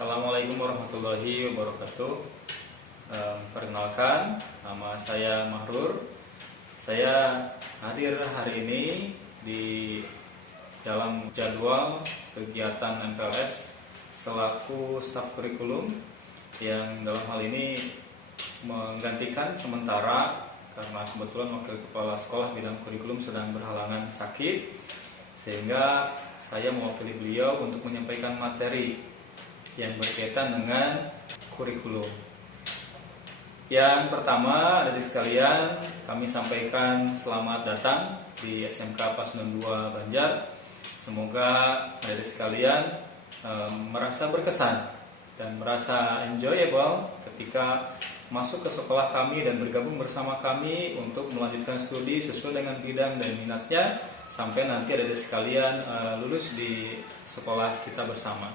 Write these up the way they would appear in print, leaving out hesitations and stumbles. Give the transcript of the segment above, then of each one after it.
Assalamualaikum warahmatullahi wabarakatuh. Perkenalkan, nama saya Mahrur. Saya hadir hari ini di dalam jadwal kegiatan MPLS selaku staf kurikulum yang dalam hal ini menggantikan sementara karena kebetulan wakil kepala sekolah bidang kurikulum sedang berhalangan sakit, sehingga saya mewakili beliau untuk menyampaikan materi yang berkaitan dengan kurikulum. Yang pertama, adik sekalian, kami sampaikan selamat datang di SMK Pasundan 2 Banjar. Semoga adik sekalian merasa berkesan dan merasa enjoyable ketika masuk ke sekolah kami dan bergabung bersama kami untuk melanjutkan studi sesuai dengan bidang dan minatnya sampai nanti adik sekalian lulus di sekolah kita bersama.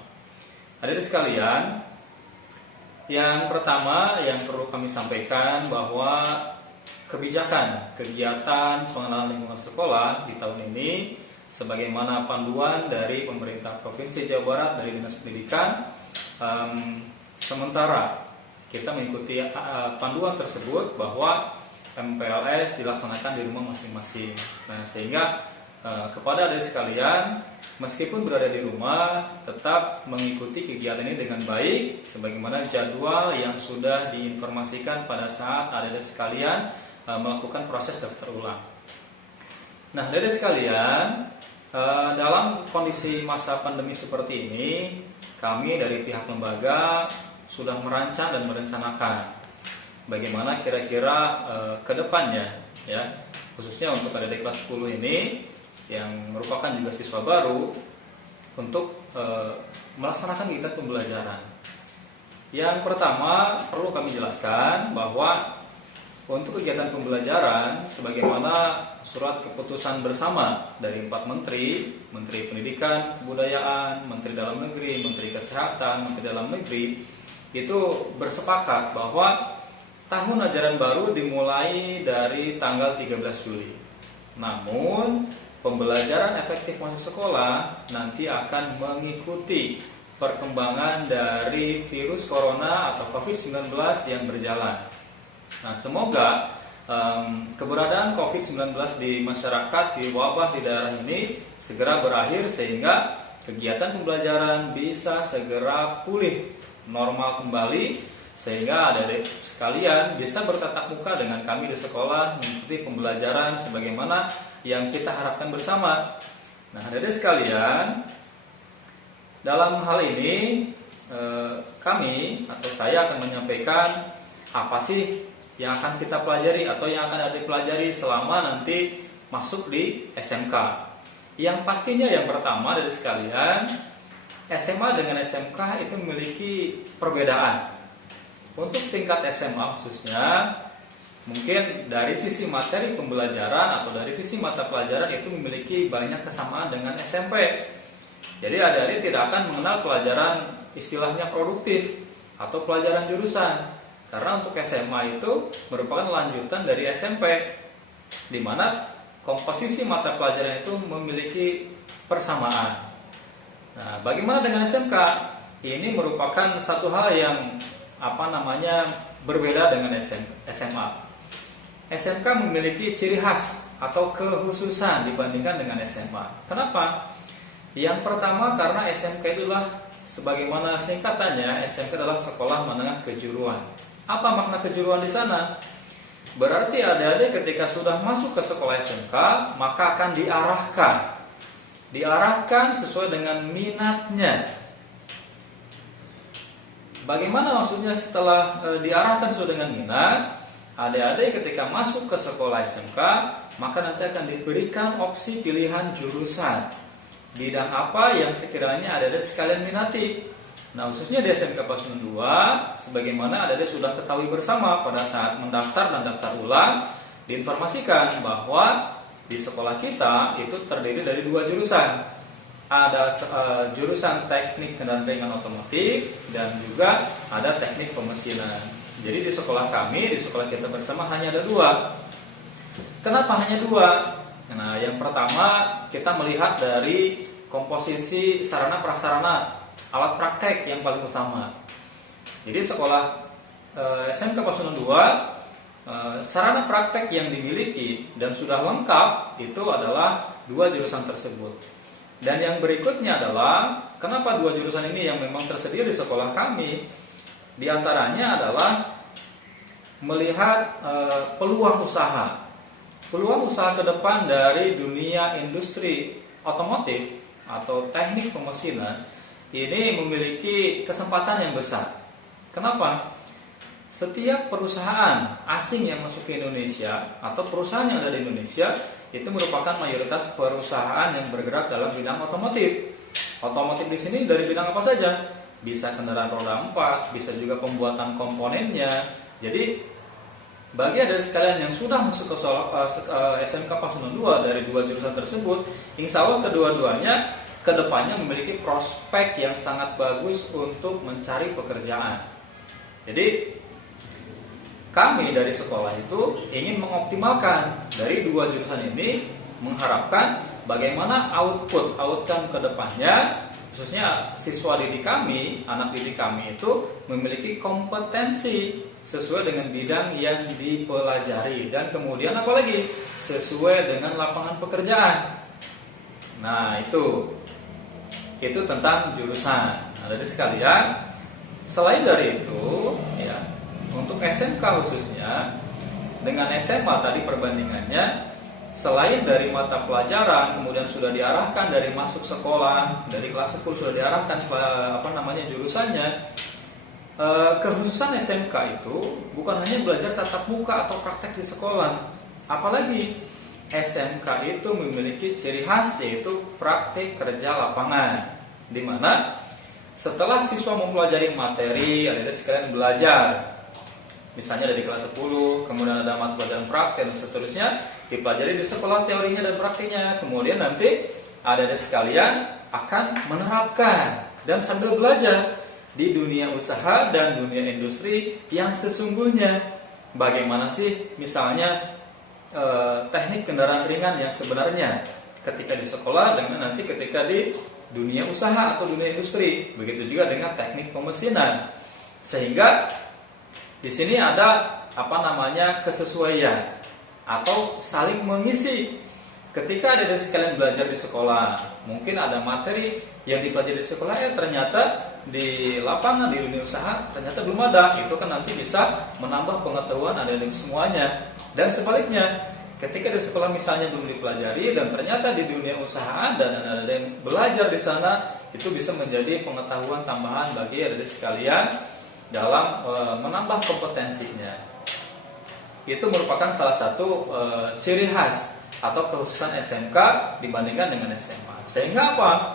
Adik sekalian, yang pertama yang perlu kami sampaikan bahwa kebijakan kegiatan pengenalan lingkungan sekolah di tahun ini sebagaimana panduan dari pemerintah Provinsi Jawa Barat dari Dinas Pendidikan, sementara kita mengikuti panduan tersebut bahwa MPLS dilaksanakan di rumah masing-masing. Nah, sehingga kepada adik sekalian, meskipun berada di rumah, tetap mengikuti kegiatan ini dengan baik sebagaimana jadwal yang sudah diinformasikan pada saat adik sekalian melakukan proses daftar ulang. Nah, adik sekalian, dalam kondisi masa pandemi seperti ini, kami dari pihak lembaga sudah merancang dan merencanakan bagaimana kira-kira ke depannya, ya, khususnya untuk adik kelas 10 ini yang merupakan juga siswa baru untuk melaksanakan kegiatan pembelajaran. Yang pertama perlu kami jelaskan bahwa untuk kegiatan pembelajaran sebagaimana surat keputusan bersama dari 4 menteri, Menteri Pendidikan, Kebudayaan, Menteri Dalam Negeri, Menteri Kesehatan, Menteri Dalam Negeri, itu bersepakat bahwa tahun ajaran baru dimulai dari tanggal 13 Juli. Namun pembelajaran efektif masuk sekolah nanti akan mengikuti perkembangan dari virus corona atau COVID-19 yang berjalan. Nah, semoga keberadaan COVID-19 di masyarakat, di wabah di daerah ini segera berakhir sehingga kegiatan pembelajaran bisa segera pulih normal kembali, sehingga adik-adik sekalian bisa bertatap muka dengan kami di sekolah mengikuti pembelajaran sebagaimana yang kita harapkan bersama. Nah, adik-adik sekalian, dalam hal ini kami atau saya akan menyampaikan apa sih yang akan kita pelajari atau yang akan adik pelajari selama nanti masuk di SMK. Yang pastinya yang pertama adik sekalian, SMA dengan SMK itu memiliki perbedaan. Untuk tingkat SMA khususnya, mungkin dari sisi materi pembelajaran atau dari sisi mata pelajaran itu memiliki banyak kesamaan dengan SMP. Jadi adik-adik tidak akan mengenal pelajaran istilahnya produktif atau pelajaran jurusan. Karena untuk SMA itu merupakan lanjutan dari SMP, di mana komposisi mata pelajaran itu memiliki persamaan. Nah, bagaimana dengan SMK? Ini merupakan satu hal yang berbeda dengan SMA. SMK memiliki ciri khas atau kekhususan dibandingkan dengan SMA. Kenapa? Yang pertama karena SMK itulah sebagaimana singkatannya, SMK adalah sekolah menengah kejuruan. Apa makna kejuruan di sana? Berarti adik-adik ketika sudah masuk ke sekolah SMK, maka akan diarahkan sesuai dengan minatnya. Bagaimana maksudnya setelah diarahkan sesuai dengan minat? Adik-adik ketika masuk ke sekolah SMK, maka nanti akan diberikan opsi pilihan jurusan. Bidang apa yang sekiranya adik-adik sekalian minati. Nah, khususnya di SMK Pasundan 2, sebagaimana adik-adik sudah ketahui bersama pada saat mendaftar dan daftar ulang, diinformasikan bahwa di sekolah kita itu terdiri dari 2 jurusan. Ada jurusan teknik kendaraan ringan otomotif dan juga ada teknik pemesinan. Jadi di sekolah kami, di sekolah kita bersama hanya ada 2. Kenapa hanya 2? Nah, yang pertama kita melihat dari komposisi sarana prasarana alat praktek yang paling utama. Jadi sekolah SMK Pasundan 2, sarana praktek yang dimiliki dan sudah lengkap itu adalah 2 jurusan tersebut. Dan yang berikutnya adalah kenapa 2 jurusan ini yang memang tersedia di sekolah kami, di antaranya adalah melihat peluang usaha ke depan dari dunia industri otomotif atau teknik pemesinan ini memiliki kesempatan yang besar. Kenapa? Setiap perusahaan asing yang masuk ke Indonesia atau perusahaan yang ada di Indonesia itu merupakan mayoritas perusahaan yang bergerak dalam bidang otomotif. Otomotif di sini dari bidang apa saja? Bisa kendaraan roda 4, bisa juga pembuatan komponennya. Jadi bagi adik sekalian yang sudah masuk ke SMK Pasundan 2 dari 2 jurusan tersebut, insya Allah kedua-duanya kedepannya memiliki prospek yang sangat bagus untuk mencari pekerjaan. Jadi kami dari sekolah itu ingin mengoptimalkan dari 2 jurusan ini, mengharapkan bagaimana outcome ke depannya, khususnya siswa didik kami, anak didik kami itu memiliki kompetensi sesuai dengan bidang yang dipelajari dan kemudian apalagi sesuai dengan lapangan pekerjaan. Nah, itu tentang jurusan. Nah, dari sekalian, selain dari itu, ya, untuk SMK khususnya dengan SMA tadi perbandingannya, selain dari mata pelajaran kemudian sudah diarahkan dari masuk sekolah, dari kelas 10 sudah diarahkan jurusannya. Kekhususan SMK itu bukan hanya belajar tatap muka atau praktek di sekolah, apalagi SMK itu memiliki ciri khas yaitu praktik kerja lapangan, di mana setelah siswa mempelajari materi, adik-adik sekalian belajar misalnya dari kelas 10, kemudian ada mata pelajaran praktek dan seterusnya, dipelajari di sekolah teorinya dan praktiknya. Kemudian nanti adik-adik sekalian akan menerapkan dan sambil belajar di dunia usaha dan dunia industri yang sesungguhnya. Bagaimana sih misalnya teknik kendaraan ringan yang sebenarnya ketika di sekolah dengan nanti ketika di dunia usaha atau dunia industri. Begitu juga dengan teknik pemesinan. Sehingga di sini ada kesesuaian atau saling mengisi. Ketika adik-adik sekalian belajar di sekolah, mungkin ada materi yang dipelajari di sekolah, ternyata di lapangan di dunia usaha ternyata belum ada. Itu kan nanti bisa menambah pengetahuan adik-adik semuanya. Dan sebaliknya, ketika di sekolah misalnya belum dipelajari dan ternyata di dunia usaha ada dan ada yang belajar di sana, itu bisa menjadi pengetahuan tambahan bagi adik-adik sekalian dalam menambah kompetensinya. Itu merupakan salah satu ciri khas atau kekhususan SMK dibandingkan dengan SMA. Sehingga apa?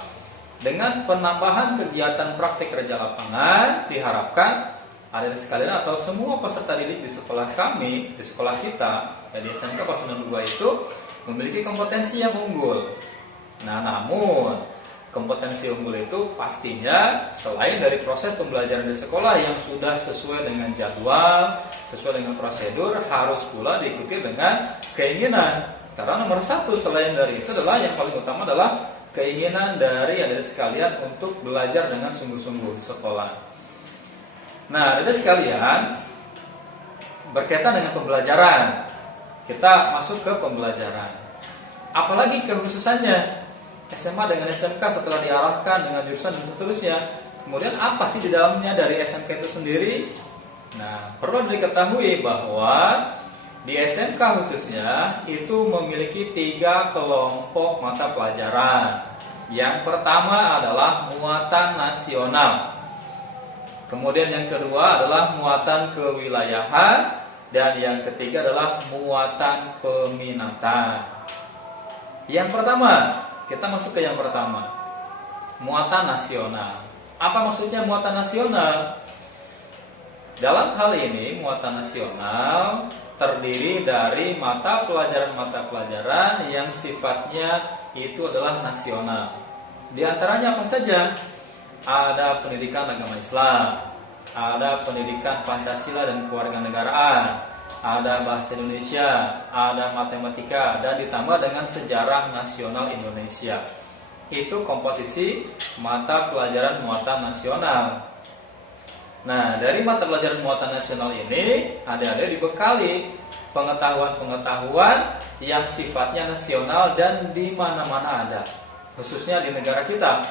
Dengan penambahan kegiatan praktik kerja lapangan, diharapkan adik-adik sekalian atau semua peserta didik di sekolah kami, di sekolah kita, di SMK Pasundan 2 itu memiliki kompetensi yang unggul. Nah, namun kompetensi unggul itu pastinya selain dari proses pembelajaran di sekolah yang sudah sesuai dengan jadwal, sesuai dengan prosedur, harus pula diikuti dengan keinginan. Karena nomor satu selain dari itu adalah yang paling utama adalah keinginan dari adik sekalian untuk belajar dengan sungguh-sungguh di sekolah. Nah, adik sekalian, berkaitan dengan pembelajaran, kita masuk ke pembelajaran. Apalagi kekhususannya SMA dengan SMK setelah diarahkan dengan jurusan dan seterusnya. Kemudian apa sih di dalamnya dari SMK itu sendiri? Nah, perlu diketahui bahwa di SMK khususnya itu memiliki 3 kelompok mata pelajaran. Yang pertama adalah muatan nasional. Kemudian yang kedua adalah muatan kewilayahan. Dan yang ketiga adalah muatan peminatan. Yang pertama, kita masuk ke yang pertama, muatan nasional. Apa maksudnya muatan nasional? Dalam hal ini, muatan nasional terdiri dari mata pelajaran yang sifatnya itu adalah nasional. Di antaranya apa saja? Ada pendidikan agama Islam, ada pendidikan Pancasila dan kewarganegaraan, ada bahasa Indonesia, ada matematika, dan ditambah dengan sejarah nasional Indonesia. itu komposisi mata pelajaran muatan nasional. Nah, dari mata pelajaran muatan nasional ini, adik-adik dibekali pengetahuan-pengetahuan yang sifatnya nasional dan di mana-mana ada, khususnya di negara kita.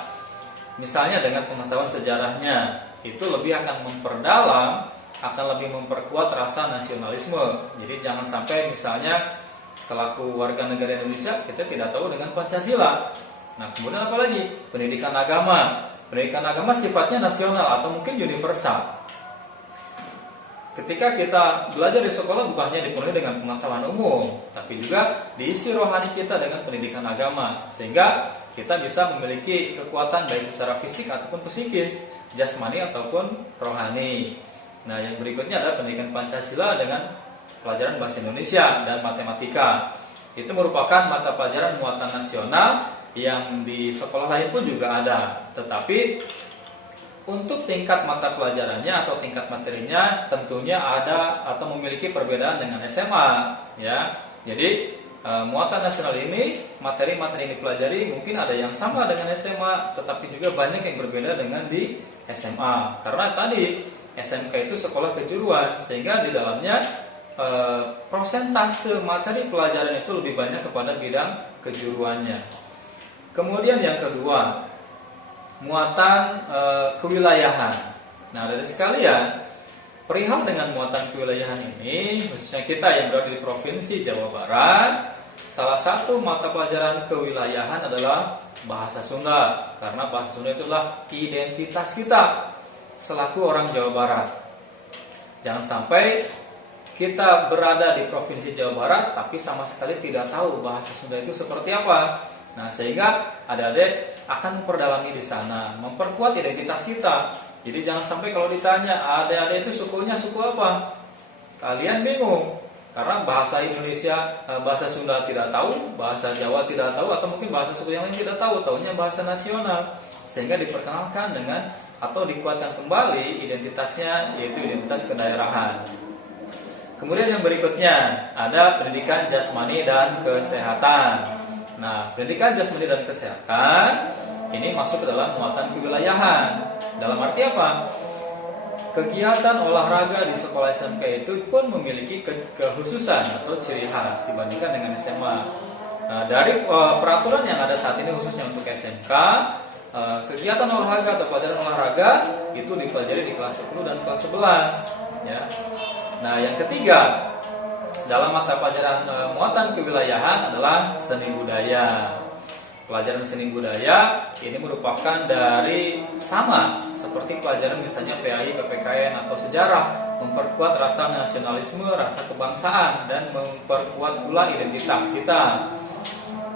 Misalnya dengan pengetahuan sejarahnya, itu lebih akan memperdalam, akan lebih memperkuat rasa nasionalisme. Jadi jangan sampai misalnya selaku warga negara Indonesia kita tidak tahu dengan Pancasila. Nah, kemudian apa lagi? Pendidikan agama. Pendidikan agama sifatnya nasional atau mungkin universal. Ketika kita belajar di sekolah bukan hanya dipenuhi dengan pengetahuan umum, tapi juga diisi rohani kita dengan pendidikan agama, sehingga kita bisa memiliki kekuatan baik secara fisik ataupun psikis, jasmani ataupun rohani. Nah, yang berikutnya adalah pendidikan Pancasila dengan pelajaran bahasa Indonesia dan matematika. Itu merupakan mata pelajaran muatan nasional yang di sekolah lain pun juga ada, tetapi untuk tingkat mata pelajarannya atau tingkat materinya tentunya ada atau memiliki perbedaan dengan SMA, ya. Jadi muatan nasional ini materi-materi yang dipelajari mungkin ada yang sama dengan SMA, tetapi juga banyak yang berbeda dengan di SMA. Karena tadi SMK itu sekolah kejuruan, sehingga di dalamnya prosentase materi pelajaran itu lebih banyak kepada bidang kejuruannya. Kemudian yang kedua, muatan kewilayahan. Nah, dari sekalian, perihal dengan muatan kewilayahan ini, khususnya kita yang berada di Provinsi Jawa Barat, salah satu mata pelajaran kewilayahan adalah bahasa Sunda. Karena bahasa Sunda itulah identitas kita selaku orang Jawa Barat. Jangan sampai kita berada di Provinsi Jawa Barat tapi sama sekali tidak tahu bahasa Sunda itu seperti apa. Nah, sehingga adik-adik akan memperdalami di sana, memperkuat identitas kita. Jadi jangan sampai kalau ditanya adik-adik itu sukunya suku apa, kalian bingung karena bahasa Indonesia, bahasa Sunda tidak tahu, bahasa Jawa tidak tahu, atau mungkin bahasa suku yang lain tidak tahu, taunya bahasa nasional. Sehingga diperkenalkan dengan atau dikuatkan kembali identitasnya, yaitu identitas kedaerahan. Kemudian yang berikutnya ada pendidikan jasmani dan kesehatan. Nah, pendidikan jasmani dan kesehatan ini masuk ke dalam muatan kewilayahan. Dalam arti apa? Kegiatan olahraga di sekolah SMK itu pun memiliki kekhususan atau ciri khas dibandingkan dengan SMA. Nah, dari peraturan yang ada saat ini khususnya untuk SMK, kegiatan olahraga atau pelajaran olahraga itu dipelajari di kelas 10 dan kelas 11. Ya. Nah, yang ketiga, dalam mata pelajaran muatan kewilayahan adalah seni budaya. Pelajaran seni budaya ini merupakan dari sama seperti pelajaran misalnya PAI, PPKN atau sejarah, memperkuat rasa nasionalisme, rasa kebangsaan, dan memperkuat pula identitas kita.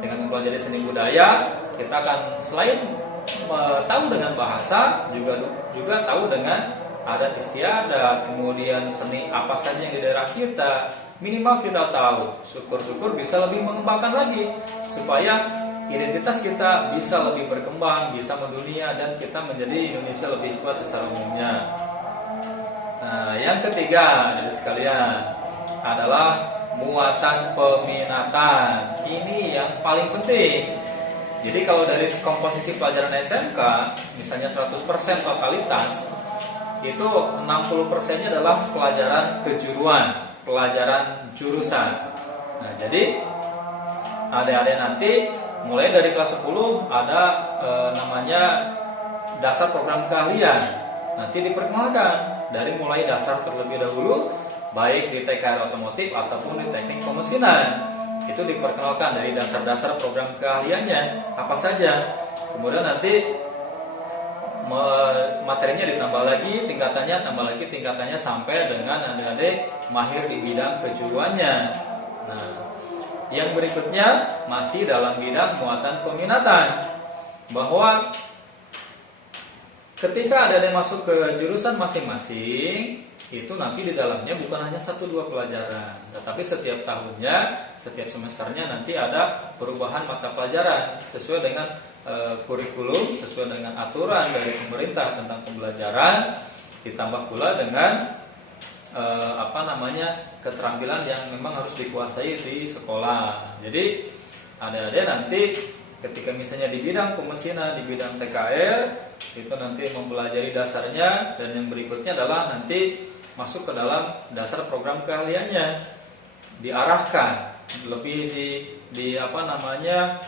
Dengan mempelajari seni budaya, kita akan selain tahu dengan bahasa, juga tahu dengan adat istiadat, kemudian seni apa saja yang di daerah kita. Minimal kita tahu, syukur-syukur bisa lebih mengembangkan lagi supaya identitas kita bisa lebih berkembang, bisa mendunia, dan kita menjadi Indonesia lebih kuat secara umumnya. Nah, yang ketiga dari sekalian adalah muatan peminatan. Ini yang paling penting. Jadi kalau dari komposisi pelajaran SMK, misalnya 100% totalitas, itu 60%-nya adalah pelajaran kejuruan, pelajaran jurusan. Nah, jadi adik-adik nanti mulai dari kelas 10 ada namanya dasar program keahlian. Nanti diperkenalkan dari mulai dasar terlebih dahulu, baik di TKR otomotif ataupun di teknik pemesinan. Itu diperkenalkan dari dasar-dasar program keahliannya apa saja. Kemudian nanti materinya ditambah lagi, tingkatannya sampai dengan adik-adik mahir di bidang kejuruannya. Nah, yang berikutnya masih dalam bidang muatan peminatan, bahwa ketika adik-adik masuk ke jurusan masing-masing, itu nanti di dalamnya bukan hanya 1-2 pelajaran, tetapi setiap tahunnya, setiap semesternya nanti ada perubahan mata pelajaran sesuai dengan kurikulum, sesuai dengan aturan dari pemerintah tentang pembelajaran, ditambah pula dengan keterampilan yang memang harus dikuasai di sekolah. Jadi adik-adik nanti ketika misalnya di bidang pemesinan, di bidang TKR, itu nanti mempelajari dasarnya, dan yang berikutnya adalah nanti masuk ke dalam dasar program keahliannya, diarahkan lebih di apa namanya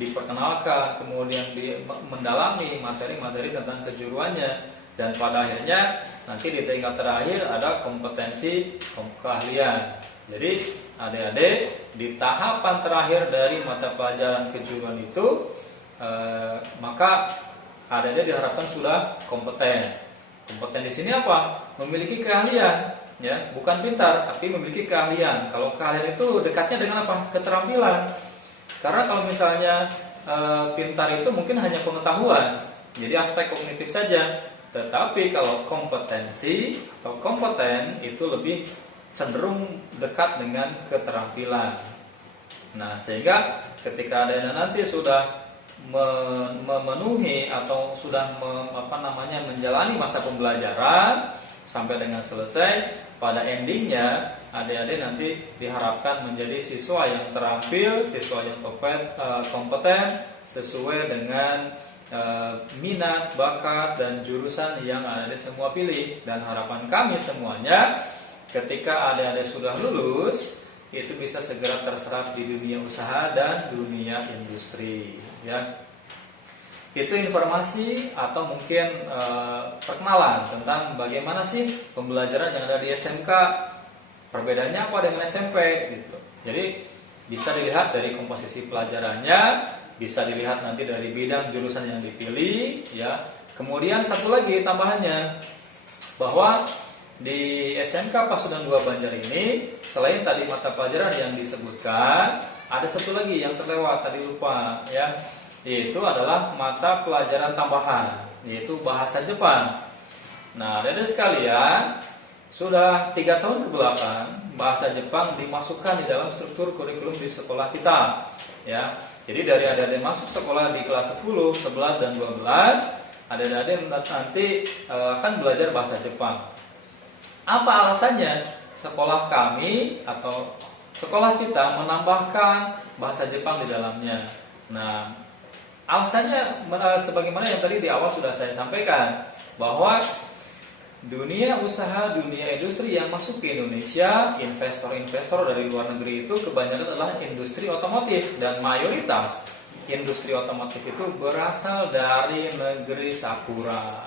diperkenalkan, kemudian mendalami materi-materi tentang kejuruannya, dan pada akhirnya nanti di tingkat terakhir ada kompetensi keahlian. Jadi adik-adik di tahapan terakhir dari mata pelajaran kejuruan itu maka adik-adik diharapkan sudah kompeten. Kompeten di sini apa? Memiliki keahlian, ya, bukan pintar, tapi memiliki keahlian. Kalau keahlian itu dekatnya dengan apa? Keterampilan. Karena kalau misalnya pintar itu mungkin hanya pengetahuan, jadi aspek kognitif saja. Tetapi kalau kompetensi atau kompeten itu lebih cenderung dekat dengan keterampilan. Nah, sehingga ketika adik nanti sudah memenuhi atau sudah menjalani masa pembelajaran sampai dengan selesai, pada endingnya adik-adik nanti diharapkan menjadi siswa yang terampil, siswa yang kompeten sesuai dengan minat, bakat, dan jurusan yang adik-adik semua pilih. Dan harapan kami semuanya ketika adik-adik sudah lulus itu bisa segera terserap di dunia usaha dan dunia industri, ya. Itu informasi atau mungkin perkenalan tentang bagaimana sih pembelajaran yang ada di SMK, perbedaannya apa dengan SMP gitu. Jadi bisa dilihat dari komposisi pelajarannya, bisa dilihat nanti dari bidang jurusan yang dipilih, ya. Kemudian satu lagi tambahannya, bahwa di SMK Pasundan 2 Banjar ini selain tadi mata pelajaran yang disebutkan, ada satu lagi yang terlewat tadi, lupa, ya, yaitu adalah mata pelajaran tambahan, yaitu bahasa Jepang. Nah, adik-adik sekalian, sudah 3 tahun ke belakang bahasa Jepang dimasukkan di dalam struktur kurikulum di sekolah kita, ya. Jadi dari adik-adik masuk sekolah di kelas 10, 11, dan 12, adik-adik nanti akan belajar bahasa Jepang. Apa alasannya sekolah kami atau sekolah kita menambahkan bahasa Jepang di dalamnya? Nah, alasannya sebagaimana yang tadi di awal sudah saya sampaikan, bahwa dunia usaha, dunia industri yang masuk ke Indonesia, investor-investor dari luar negeri itu kebanyakan adalah industri otomotif, dan mayoritas industri otomotif itu berasal dari negeri Sakura.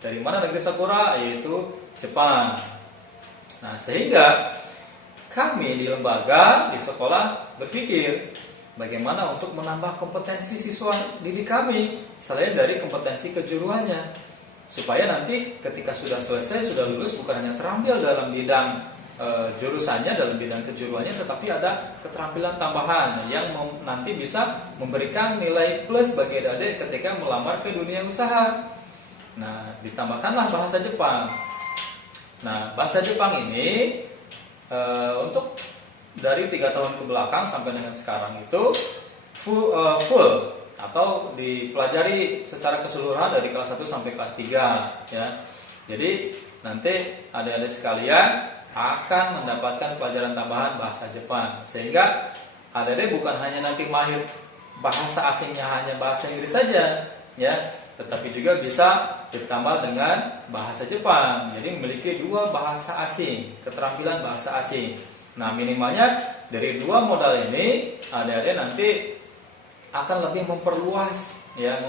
Dari mana negeri Sakura? Yaitu Jepang. Nah, sehingga kami di lembaga, di sekolah berpikir bagaimana untuk menambah kompetensi siswa didik kami selain dari kompetensi kejuruannya, supaya nanti ketika sudah selesai, sudah lulus, bukan hanya terampil dalam bidang jurusannya, dalam bidang kejuruannya, tetapi ada keterampilan tambahan yang nanti bisa memberikan nilai plus bagi adik ketika melamar ke dunia usaha. Nah, ditambahkanlah bahasa Jepang. Nah, bahasa Jepang ini untuk dari 3 tahun ke belakang sampai dengan sekarang itu full atau dipelajari secara keseluruhan dari kelas 1 sampai kelas 3, ya. Jadi nanti adik-adik sekalian akan mendapatkan pelajaran tambahan bahasa Jepang, sehingga adik-adik bukan hanya nanti mahir bahasa asingnya hanya bahasa Inggris saja, ya, tetapi juga bisa ditambah dengan bahasa Jepang. Jadi memiliki 2 bahasa asing, keterampilan bahasa asing. Nah, minimalnya dari 2 modal ini adik-adik nanti akan lebih memperluas, ya,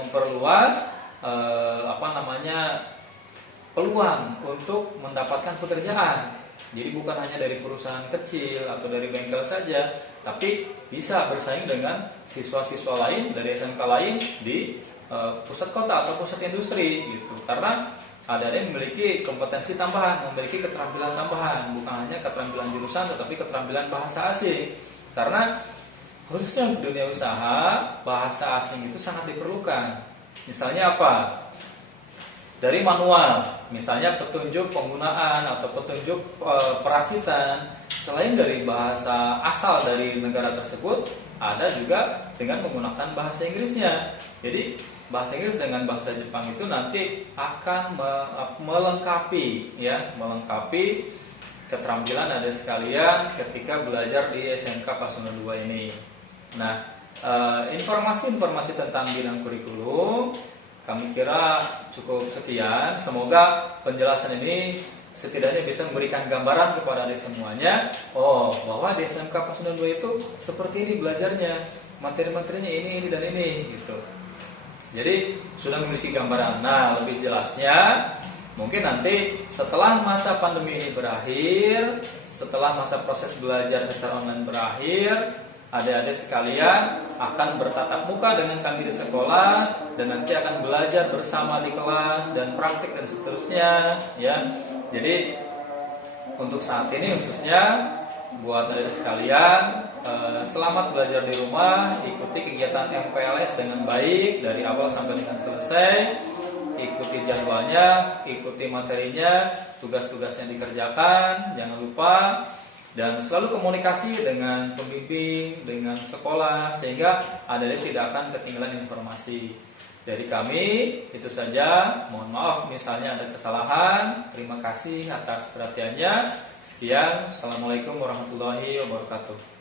peluang untuk mendapatkan pekerjaan. Jadi bukan hanya dari perusahaan kecil atau dari bengkel saja, tapi bisa bersaing dengan siswa-siswa lain dari SMK lain di pusat kota atau pusat industri gitu. Karena adik-adik memiliki kompetensi tambahan, memiliki keterampilan tambahan, bukan hanya keterampilan jurusan tetapi keterampilan bahasa asing. Karena khususnya untuk dunia usaha, bahasa asing itu sangat diperlukan. Misalnya apa? Dari manual, misalnya petunjuk penggunaan atau petunjuk perakitan, selain dari bahasa asal dari negara tersebut, ada juga dengan menggunakan bahasa Inggrisnya. Jadi bahasa Inggris dengan bahasa Jepang itu nanti akan melengkapi keterampilan adik sekalian ketika belajar di SMK Pasundan 2 ini. Nah, informasi-informasi tentang bidang kurikulum kami kira cukup sekian. Semoga penjelasan ini setidaknya bisa memberikan gambaran kepada adik semuanya, bahwa di SMK Pasundan 2 itu seperti ini belajarnya, materi-materinya ini dan ini gitu. Jadi sudah memiliki gambaran. Nah, lebih jelasnya mungkin nanti setelah masa pandemi ini berakhir, setelah masa proses belajar secara online berakhir, adik-adik sekalian akan bertatap muka dengan kami di sekolah dan nanti akan belajar bersama di kelas dan praktik dan seterusnya ya. Jadi untuk saat ini khususnya buat adik-adik sekalian, selamat belajar di rumah, ikuti kegiatan MPLS dengan baik dari awal sampai dengan selesai, ikuti jadwalnya, ikuti materinya, tugas-tugas yang dikerjakan, jangan lupa. Dan selalu komunikasi dengan pembimbing, dengan sekolah, sehingga adik-adik tidak akan ketinggalan informasi. Dari kami, itu saja. Mohon maaf misalnya ada kesalahan. Terima kasih atas perhatiannya. Sekian, Assalamualaikum warahmatullahi wabarakatuh.